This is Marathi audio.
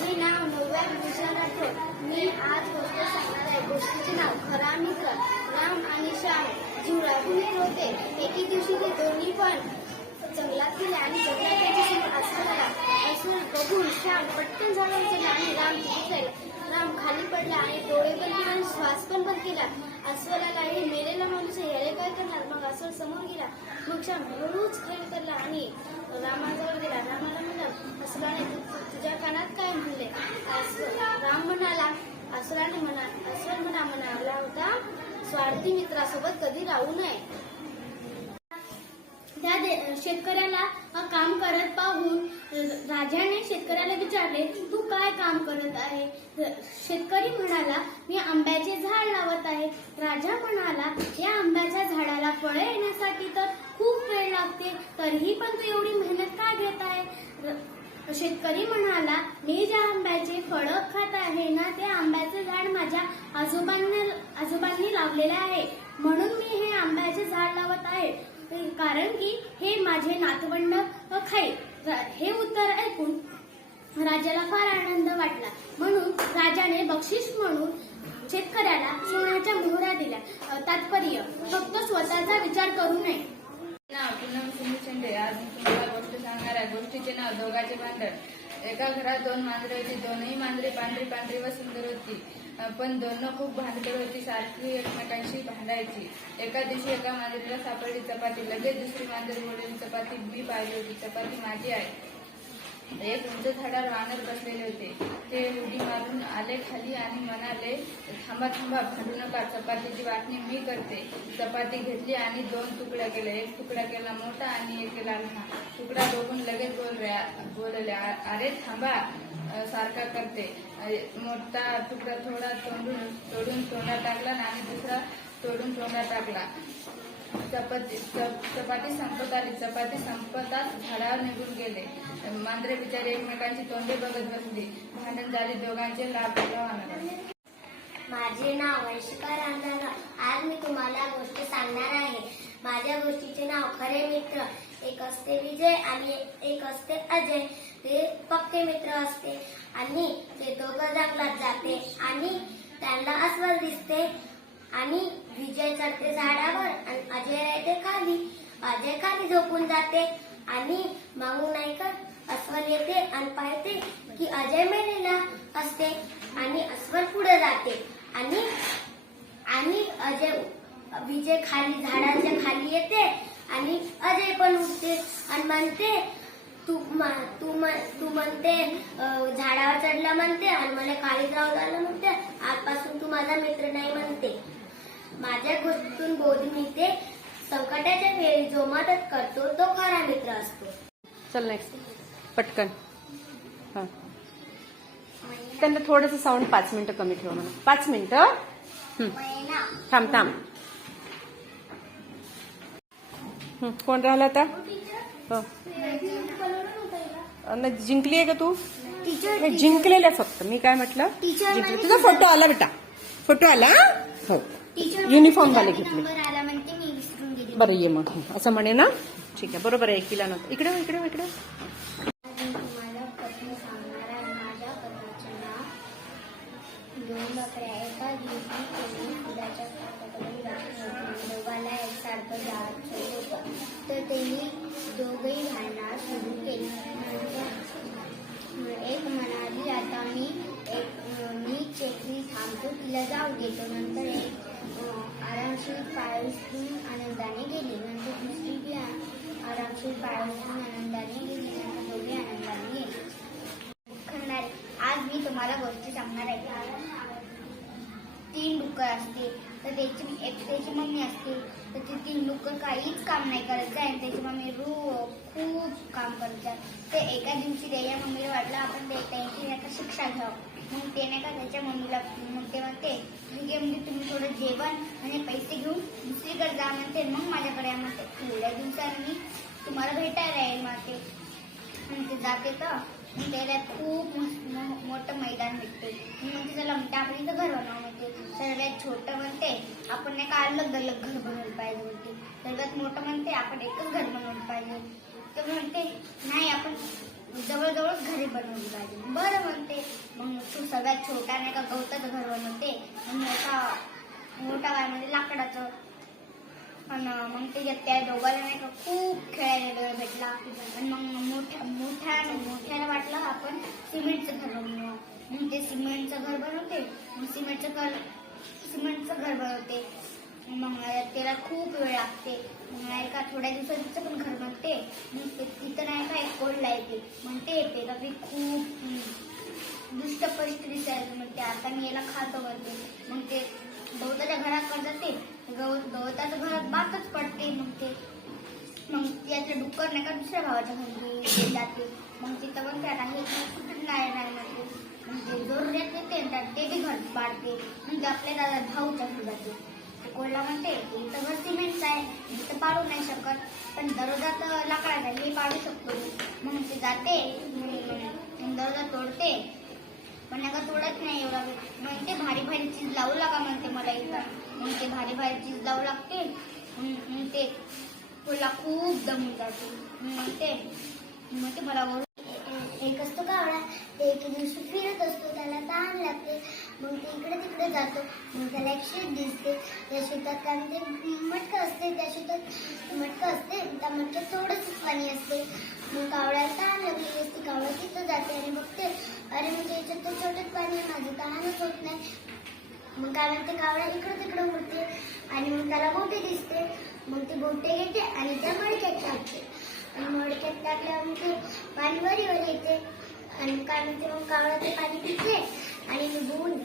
माझे नाव नव्या भूषण राठोड मी आज गोष्ट सांगणार आहे. गोष्टीचे नाव खरा मित्र राम आणि श्याम. जीव रागून होते एके दिवशी ते दोन्ही पण जंगलात गेले आणि जंगलात त्यांच्यासमोर आला असं बघून श्याम पटकन झाला आणि राम तिथे राम खाली पडला आणि डोळे पण आसपण आणि पण केला. अस्वलाला हे मेलेला माणूस याले काय करणार? मग अस्वल समोर गेला. मग श्याम हळूच खेळ करला आणि रामाजवळ गेला. रामाला म्हणला अस्वलाने तुझ्या कानात काय म्हणले? राम म्हणाला अस्वलाने म्हणा अस्वल म्हणा म्हणाला होता स्वार्थी मित्रासोबत कधी राहू नये. त्या शेतकऱ्याला काम करत पाहून राजाने शेतकऱ्याला विचारले तू काय काम करत आहे? शेतकरी म्हणाला मी जात आहे. राजा म्हणाला या आंब्याच्या झाडाला फळे येण्यासाठी तर खूप वेळ लागते. तरीही पण तू एवढी मेहनत का घेत आहे? शेतकरी म्हणाला मी ज्या आंब्याचे फळ खात आहे ना ते आंब्याचे झाड माझ्या आजोबांनी आजोबांनी लावलेले आहे. म्हणून मी हे आंब्याचे झाड लावत आहे. कारण की हे माझे नातवंड खाईल हे उत्तर ऐकून राजाला फार आनंद वाटला. म्हणून राजाने बक्षीस म्हणून मोहऱ्या तात्पर्य. फक्त स्वतःचा विचार करू नये. नाव पूनम सुनील शिंदे आज तुम्हाला गोष्ट सांगणार आहे. गोष्टीचे नाव दोघाचे भांडण. एका घरात दोन मांजरे होती दोनही मांजरे पांढरी पांढरी व सुंदर होती. पण दोन खूप भांडकर होती सारखी एकमेकांशी भांडायची. एका दिवशी एका मांजरीला सापडली चपाती. लगेच दुसरी मांजर बोलली चपाती मी पाहिली होती. चपाती माझी आहे. एक उंच झाडावर वानर बसलेले होते. ते उडी मारून आले खाली आणि म्हणाले थांबा थांबा भांडू नका. चपातीची वाटणी मी करते. चपाती घेतली आणि दोन तुकड्या केल्या एक तुकडा केला मोठा आणि एक केला लहान. तुकडा बघून लगेच बोलल्या बोलले अरे थांबा सारखा करते. मोठा तुकडा थोडा तोंडून तोडून तोंडात टाकला आणि दुसरा तोडून तोंडात टाकला. चपाती चपाती संपत आली. चपाती संपताच झाडावर निघून गेले. मांजरे बिचारे एकमेकांची तोंडे बघत बसली. भांडण झाली दोघांचे लाभ माझे नाव वंशिका रामदाना आज मी तुम्हाला गोष्ट सांगणार आहे. माझ्या गोष्टीचे नाव खरे मित्र. एक असते विजय आणि एक असते अजय. ते पक्के मित्र असते. आणि ते दोघं जंगलात जाते. आणि त्यांना अस्वल दिसते. आणि विजय चढते झाडावर आणि अजय राहते खाली. अजय खाली झोपून जाते आणि मागून नाही का अस्वल येते आणि पाहते की अजय मेलेला असते आणि अस्वल पुढे जाते. आणि आणि अजय विजय खाली झाडाच्या खाली येते आणि अजय पण उठते आणि म्हणते तू तू तू म्हणते झाडावर चढला म्हणते आणि मला खाली जाऊ झालं म्हणते. आजपासून तू माझा मित्र नाही म्हणते. माझ्या गोष्टीतून बोध मिळते. संकटाच्या वेळी जो मदत करतो तो खरा मित्र असतो. चल नेक्स्ट पटकन. हां. त्यांना थोडंसं साऊंड पाच मिनिटं कमी ठेवा म्हणा. पाच मिनिटं. हं. मैना थांब थांब. हं, कोण राहिला आता? हो. नाही, जिंकली आहे का तू? टीचर हे जिंकलेल्या फक्त. मी काय म्हटलं? तुझा फोटो आला बेटा. फोटो आला हो. युनिफॉर्म वाले घेतले. बरं ये मग. हं, असं म्हणे ना? ठीक आहे बरोबर आहे एकीला नव्हतं इकडे वळ, इकडे वळ, इकडे होतं तर त्यांनी दोघंही भांडणार सुरू केली. नंतर एक म्हणाली आता मी एक मी थांबतो तिला जाऊ देतो नंतर एक आरामशीर पायसून आनंदाने गेली. नंतर दुसरी बी आरामशीर पायसून आनंदाने गेली. नंतर दोघे आनंदाने गेली. खरणार आज मी तुम्हाला गोष्टी सांगणार आहे. तीन डुक्कर असते तर त्याची एक त्याची मम्मी असते. तर ती तीन डुक्कर काहीच काम नाही करत जाय आणि त्याची मम्मी रोज खूप काम करत. जाय ते एका दिवशी त्याच्या मम्मीला वाटलं आपण ते त्यांची नाही शिक्षा घ्यावं. मग ते नाही का त्याच्या मम्मीला मग ते म्हणते ठीक आहे म्हणजे तुम्ही थोडं जेवण आणि पैसे घेऊन दुसरीकडे जा म्हणते. मग माझ्याकडे या म्हणते थोड्या दिवसांनी तुम्हाला भेटायला येईल म्हणते ते जाते तर मग त्याला खूप मो- मोठं मैदान भेटते. म्हणते चला म्हणते आपण इथं घर बनवू म्हणते. सर्वात छोटं म्हणते. आपण नाही का अलग अलग घर बनवलं पाहिजे म्हणते. सर्वात मोठं म्हणते आपण एकच घर बनवलं पाहिजे. तर म्हणते नाही आपण जवळजवळच घरी बनवली पाहिजे. बरं म्हणते. मग तू सगळ्यात छोटा नाही का गवताचं घर बनवते. मग मोठा मोठा काय म्हणजे लाकडाचं. आणि मग त्याच्यात त्या दोघाला नाही का खूप खेळायला वेळ भेटला. आणि मग मोठ्या मोठ्या मोठ्याला वाटलं आपण सिमेंटचं घर बनवूया मग ते सिमेंटचं घर बनवते. मग सिमेंटचं घर सिमेंटचं घर बनवते. मग त्याला खूप वेळ लागते. मग नाही का थोड्या दिवसात तिचं पण घर बनते मग ते तिथं नाही का एक कोल्डला येते. मग ते येते का मी खूप दुष्ट परिस्थिती दिसायला म्हणते आता मी याला खातो करते मग ते गवताच्या घरात पण जाते. गवत गवताच्या घरात बातच पडते. मग ते मग याचे डुक्कर नाही का दुसऱ्या भावाच्या घरी जाते. मग तिथं पण त्या नाही कुठून नाही नाही म्हणते. मग ते जोर येते ते ते बी घर पाडते मग ते आपल्या दादा भाऊच्या घरी जाते. ते म्हणते की इथं घर आहे तर पाडू नाही शकत. पण दरोजात लाकडाचा मी पाडू शकतो. मग ते जाते दरोजा तोडते. पण नका तोडत नाही एवढा वेळ. मग ते भारी भारी चीज लावू लागा म्हणते मला इथं मग ते भारी भारी चीज लावू लागते. मग ते फुला खूप दमून जाते. मग म्हणते मग ते मला एक असतो कावळा ते एक दिवशी फिरत असतो त्याला तहान लागते. मग ते इकडे तिकडे जातो मग त्याला एक शेत दिसते. त्या शेतात कारण ते मटकं असते त्या शेतात मटकं असते त्या मटक्यात थोडंसंच पाणी असते. मग कावळ्याला तहान लागलेली असते कावळा तिथं जाते आणि बघते अरे म्हणजे याच्यात तर छोटंच पाणी आहे माझं तहानच होत नाही. मग काय म्हणते कावळा इकडं तिकडं उडते आणि मग त्याला बोटे दिसते. मग ती बोटे घेते आणि त्या मडक्यात टाकते. आणि मडक्यात टाकल्यावर ते पाणी वरीवर येते आणि काय म्हणते मग कावळाचं पाणी पिते आणि निघून